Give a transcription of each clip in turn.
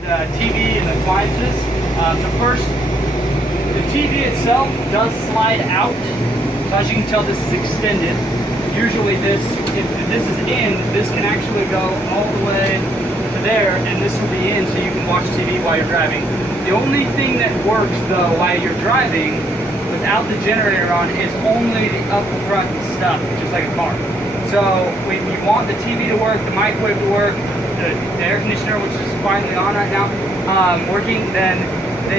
The TV and appliances. So first, the TV itself does slide out. So as you can tell, this is extended. Usually this, if this is in, this can actually go all the way to there, and this will be in so you can watch TV while you're driving. The only thing that works though while you're driving without the generator on is only the up front stuff, just like a car. So if you want the TV to work, the microwave to work, the air conditioner, which is finally on right now, working, then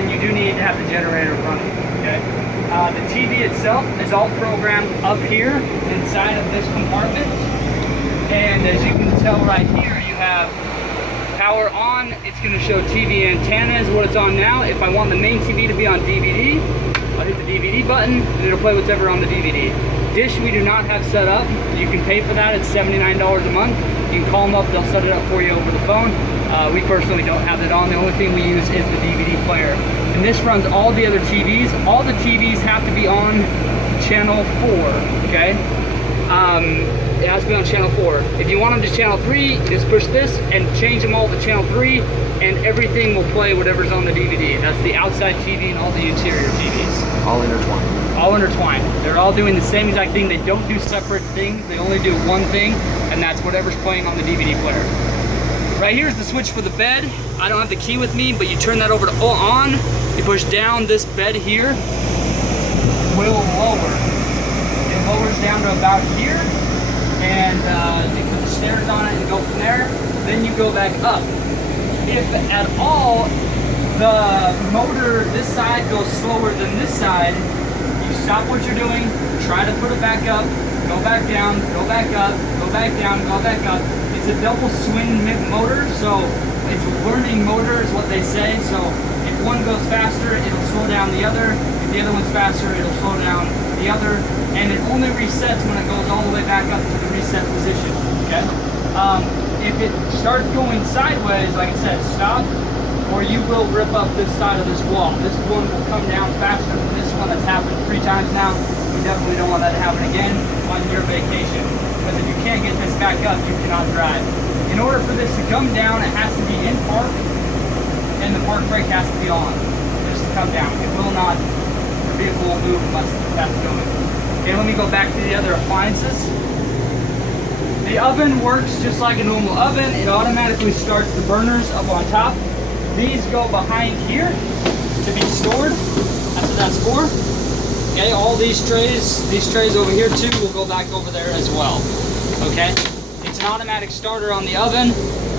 you do need to have the generator running, okay? The TV itself is all programmed up here inside of this compartment. And as you can tell right here, you have power on. It's going to show TV antenna is what it's on now. If I want the main TV to be on DVD, I'll hit the DVD button and it'll play whatever on the DVD. Dish we do not have set up. You can pay for that. It's $79 a month. You can call them up. They'll set it up for you over the phone. We personally don't have it on. The only thing we use is the DVD player. And this runs all the other TVs. All the TVs have to be on channel 4, okay? It has to be on channel 4. If you want them to channel 3, just push this and change them all to channel 3, and everything will play whatever's on the DVD. That's the outside TV and all the interior TVs. All intertwined. All intertwined. They're all doing the same exact thing. They don't do separate things. They only do one thing, and that's whatever's playing on the DVD player. Right here is the switch for the bed. I don't have the key with me, but you turn that over to on. You push down this bed here. Will lower. It lowers down to about here, and you put the stairs on it and go from there. Then you go back up. If at all the motor this side goes slower than this side, you stop what you're doing, try to put it back up, go back down, go back up, go back down, go back up. It's a double swing motor, so it's a learning motor is what they say. So if one goes faster, it'll slow down the other. If the other one's faster, it'll slow down the other. And it only resets when it goes all the way back up to the reset position, okay? If it starts going sideways, like I said, stop, or you will rip up this side of this wall. This one will come down faster than this one. That's happened 3 times now. We definitely don't want that to happen again on your vacation. Because if you can't get this back up, you cannot drive. In order for this to come down, it has to be in park, and the park brake has to be on just to come down. It will not, the vehicle won't move unless that's going. Okay, let me go back to the other appliances. The oven works just like a normal oven. It automatically starts the burners up on top. These go behind here to be stored. That's what that's for. Okay, all these trays over here too will go back over there as well. Okay, it's an automatic starter on the oven.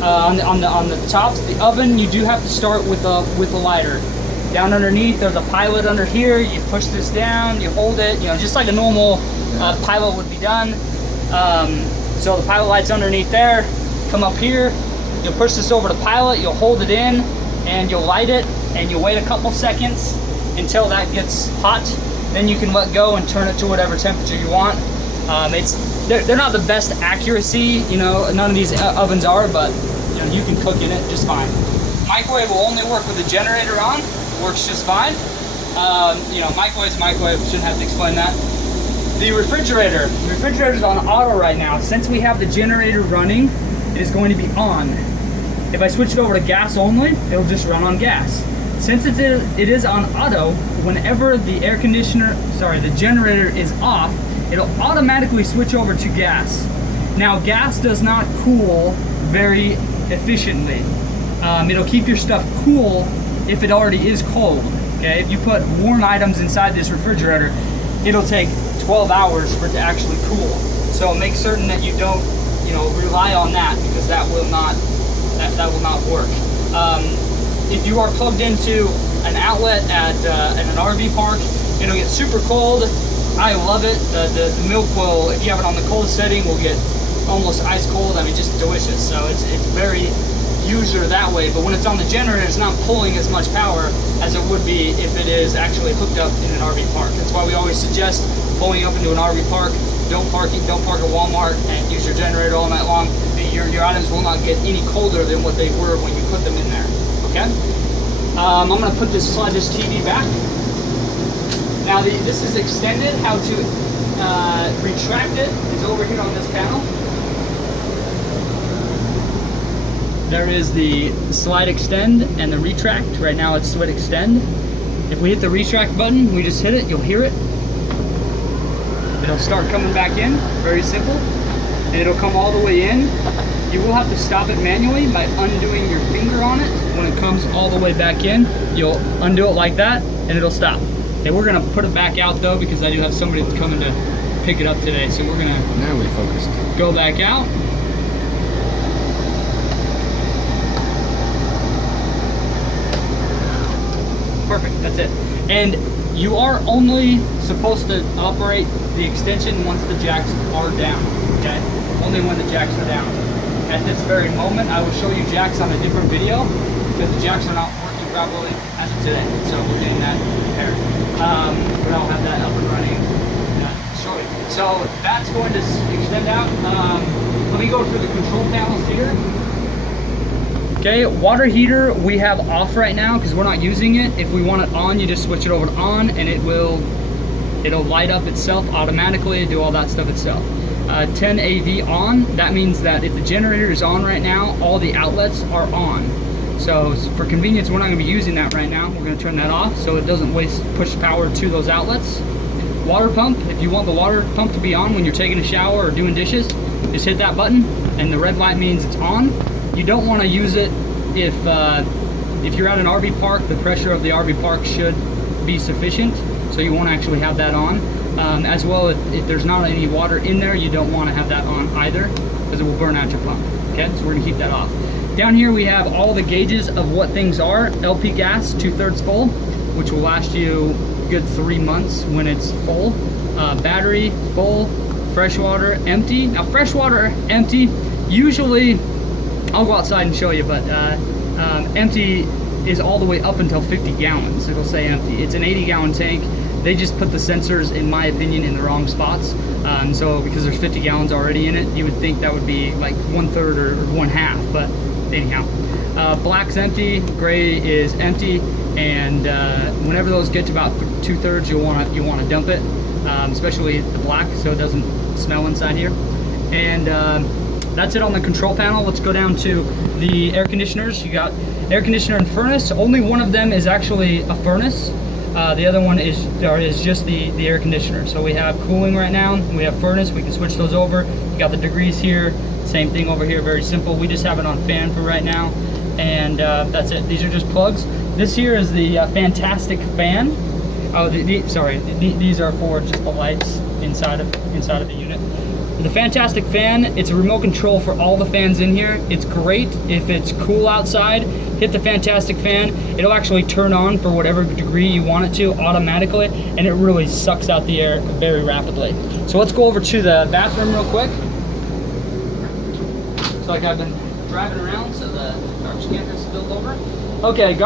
On the tops of the oven, you do have to start with a lighter. Down underneath, there's a pilot under here. You push this down, you hold it, you know, just like a normal pilot would be done. So the pilot light's underneath there. Come up here, you'll push this over to pilot, you'll hold it in, and you'll light it, and you'll wait a couple seconds until that gets hot. Then you can let go and turn it to whatever temperature you want. They're not the best accuracy, you know, none of these ovens are, but you know, you can cook in it just fine. Microwave will only work with the generator on. It works just fine. You know, microwave's microwave, shouldn't have to explain that. The refrigerator's on auto right now. Since we have the generator running, it is going to be on. If I switch it over to gas only, it'll just run on gas. Since it is on auto, whenever the the generator is off, it'll automatically switch over to gas. Now, gas does not cool very efficiently. It'll keep your stuff cool if it already is cold. Okay, if you put warm items inside this refrigerator, it'll take 12 hours for it to actually cool. So make certain that you don't, you know, rely on that, because that will not work. If you are plugged into an outlet at an RV park, it'll get super cold. I love it. The milk will, if you have it on the cold setting, will get almost ice cold. I mean, just delicious. So it's very user that way. But when it's on the generator, it's not pulling as much power as it would be if it is actually hooked up in an RV park. That's why we always suggest pulling up into an RV park. Don't park at Walmart and use your generator all night long. Your items will not get any colder than what they were when you put them in there. Okay? I'm going to slide this TV back. Now this is extended. How to retract it is over here on this panel. there is the slide extend and the retract. Right now it's slid extend. If we hit the retract button, we just hit it, you'll hear it. It'll start coming back in, very simple. And it'll come all the way in. You will have to stop it manually by undoing your finger on it. When it comes all the way back in, you'll undo it like that and it'll stop. Okay, we're gonna put it back out though because I do have somebody that's coming to pick it up today. So we're gonna now we focused. Go back out. Perfect, that's it. And you are only supposed to operate the extension once the jacks are down, okay? Only when the jacks are down. At this very moment, I will show you jacks on a different video because the jacks are not working properly as of today. So we're getting that repaired. But I'll have that up and running shortly. So that's going to extend out. Let me go through the control panels here. Okay, water heater we have off right now because we're not using it. If we want it on, you just switch it over to on and it'll light up itself automatically, do all that stuff itself. 10 AV on, that means that if the generator is on right now, all the outlets are on. So for convenience, we're not gonna be using that right now. We're gonna turn that off so it doesn't push power to those outlets. Water pump, if you want the water pump to be on when you're taking a shower or doing dishes, just hit that button and the red light means it's on. You don't want to use it if you're at an RV park. The pressure of the RV park should be sufficient, so you won't actually have that on. As well, if there's not any water in there, you don't want to have that on either because it will burn out your pump. Okay, so we're gonna keep that off. Down here we have all the gauges of what things are. LP gas, 2/3 full, which will last you a good 3 months when it's full. Battery full, freshwater empty. Now freshwater empty, usually I'll go outside and show you, but empty is all the way up until 50 gallons. It'll say empty. It's an 80-gallon tank. They just put the sensors, in my opinion, in the wrong spots. So because there's 50 gallons already in it, you would think that would be like 1/3 or 1/2, but anyhow. Black's empty, gray is empty, and whenever those get to about 2/3, you'll want to dump it, especially the black, so it doesn't smell inside here. And that's it on the control panel. Let's go down to the air conditioners. You got air conditioner and furnace. Only one of them is actually a furnace. The other one is just the air conditioner. So we have cooling right now. We have furnace. We can switch those over. You got the degrees here. Same thing over here. Very simple. We just have it on fan for right now. And that's it. These are just plugs. This here is the fantastic fan. Oh, sorry. These are for just the lights inside of the unit. The fantastic fan, it's a remote control for all the fans in here. It's great if it's cool outside. Hit the fantastic fan. It'll actually turn on for whatever degree you want it to automatically, and it really sucks out the air very rapidly. So let's go over to the bathroom real quick. So like I've been driving around, so the garbage can has spilled over. Okay,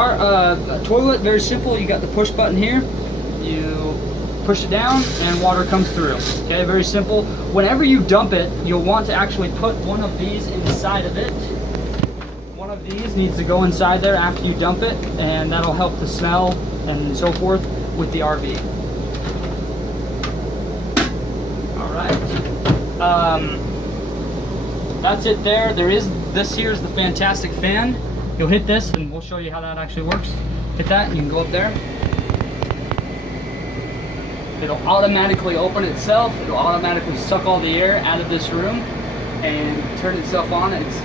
toilet, very simple. You got the push button here. You push it down and water comes through. Okay, very simple. Whenever you dump it, you'll want to actually put one of these inside of it. One of these needs to go inside there after you dump it, and that'll help the smell and so forth with the RV. All right. That's it there. This here is the fantastic fan. You'll hit this and we'll show you how that actually works. Hit that and you can go up there. It'll automatically open itself. It'll automatically suck all the air out of this room and turn itself on. It's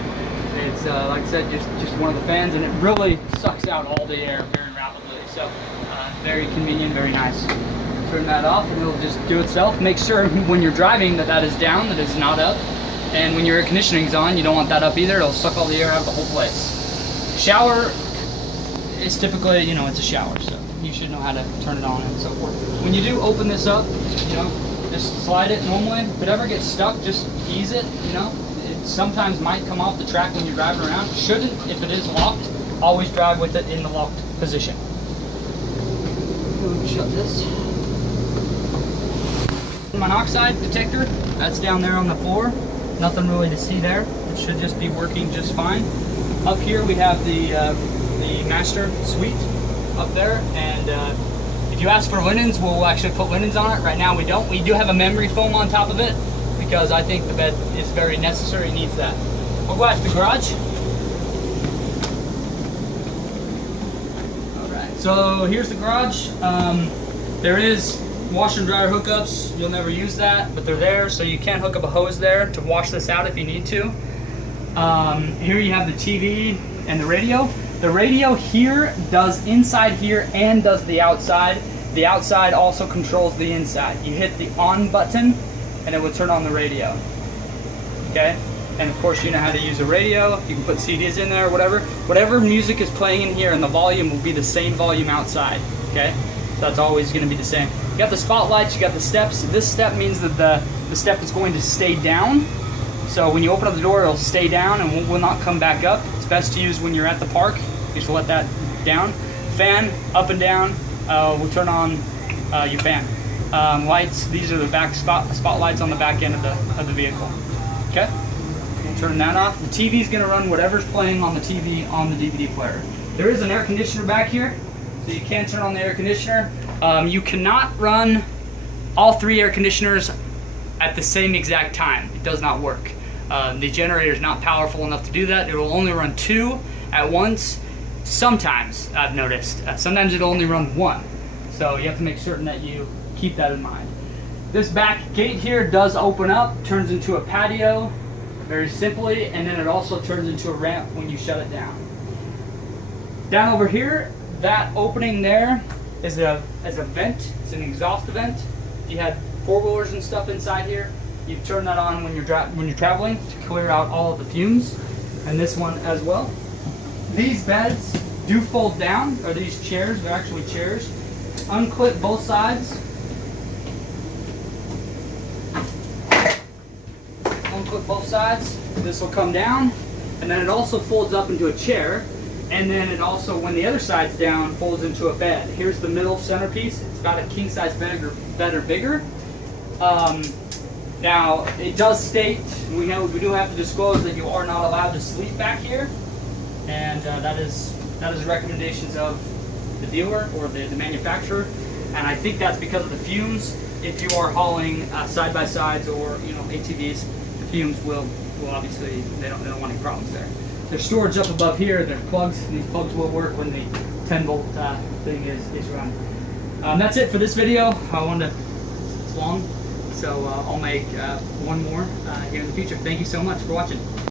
like I said, just one of the fans, and it really sucks out all the air very rapidly. So very convenient, very nice. Turn that off and it'll just do itself. Make sure when you're driving that is down, that it's not up. And when your air conditioning's on, you don't want that up either. It'll suck all the air out of the whole place. Shower is typically, it's a shower, so you should know how to turn it on and so forth. When you do open this up, just slide it normally. If it ever gets stuck, just ease it, It sometimes might come off the track when you're driving around. It shouldn't. If it is locked, always drive with it in the locked position. Shut this. Monoxide detector, that's down there on the floor. Nothing really to see there. It should just be working just fine. Up here we have the master suite up there, and if you ask for linens, we'll actually put linens on it. Right now we don't. We do have a memory foam on top of it because I think the bed is very necessary. It needs that. We'll go out to the garage. So here's the garage. There is washer and dryer hookups. You'll never use that, but they're there, so you can hook up a hose there to wash this out if you need to. Here you have the TV and the radio. The radio here does inside here and does the outside. The outside also controls the inside. You hit the on button and it will turn on the radio. Okay? And of course you know how to use a radio. You can put CDs in there or whatever. Whatever music is playing in here and the volume will be the same volume outside. Okay? So that's always going to be the same. You got the spotlights, you got the steps. This step means that the step is going to stay down. So when you open up the door, it'll stay down and will not come back up. It's best to use when you're at the park. You just let that down. Fan, up and down, will turn on your fan. Lights, these are the back spotlights on the back end of the vehicle. Okay? We'll turn that off. The TV is going to run whatever's playing on the TV on the DVD player. There is an air conditioner back here, so you can turn on the air conditioner. You cannot run all 3 air conditioners at the same exact time. It does not work. The generator is not powerful enough to do that. It will only run 2 at once. Sometimes, I've noticed, sometimes it'll only run 1. So you have to make certain that you keep that in mind. This back gate here does open up, turns into a patio, very simply, and then it also turns into a ramp when you shut it down. Down over here, that opening there is a vent. It's an exhaust vent. You had 4-wheelers and stuff inside here. You turn that on when you're traveling to clear out all of the fumes, and this one as well. These beds do fold down, or these chairs, they're actually chairs. Unclip both sides. Unclip both sides. This will come down, and then it also folds up into a chair, and then it also, when the other side's down, folds into a bed. Here's the middle centerpiece. It's about a king-size bed or bigger. Now, it does state, we do have to disclose that you are not allowed to sleep back here, and that is recommendations of the dealer or the manufacturer, and I think that's because of the fumes. If you are hauling side-by-sides or ATVs, the fumes will obviously, they don't want any problems there. There's storage up above here. There's plugs, and these plugs will work when the 10-volt thing is run. That's it for this video. It's long, so I'll make one more here in the future. Thank you so much for watching.